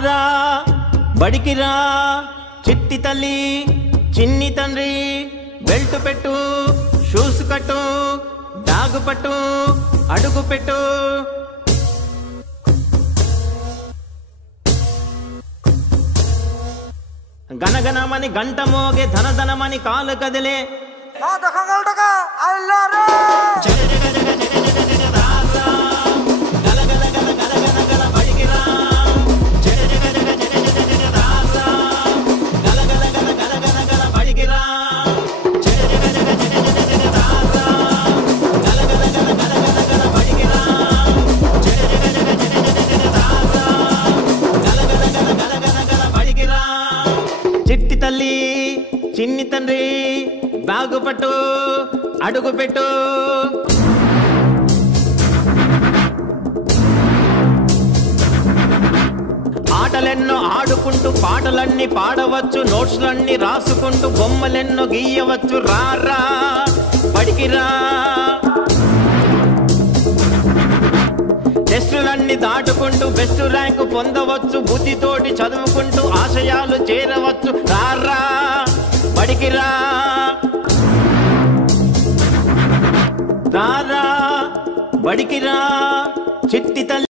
రారా బడికిరా చిట్టి తల్లి చిన్ని తండ్రి బెల్ట్ పెట్టు షూస్ కట్టు డాగు పట్టు అడుగు పెట్టు గనగనమని గంట మోగే ధనధనమని కాలు కదిలే చిట్టి తల్లి చిన్ని తండ్రి బాగు పట్టు అడుగు పెట్టు ఆటలెన్నో ఆడుకుంటూ పాటలన్నీ పాడవచ్చు నోట్స్లన్నీ రాసుకుంటూ బొమ్మలెన్నో గీయవచ్చు రారా బడికిరా టెస్టులన్నీ దాటుకుంటూ బెస్ట్ ర్యాంకు పొందవచ్చు బుద్ధితోటి చదువుకుంటూ ఆశయాలు చేరవచ్చు రారా బడికిరా రారా బడికిరా చిట్టి తల్లి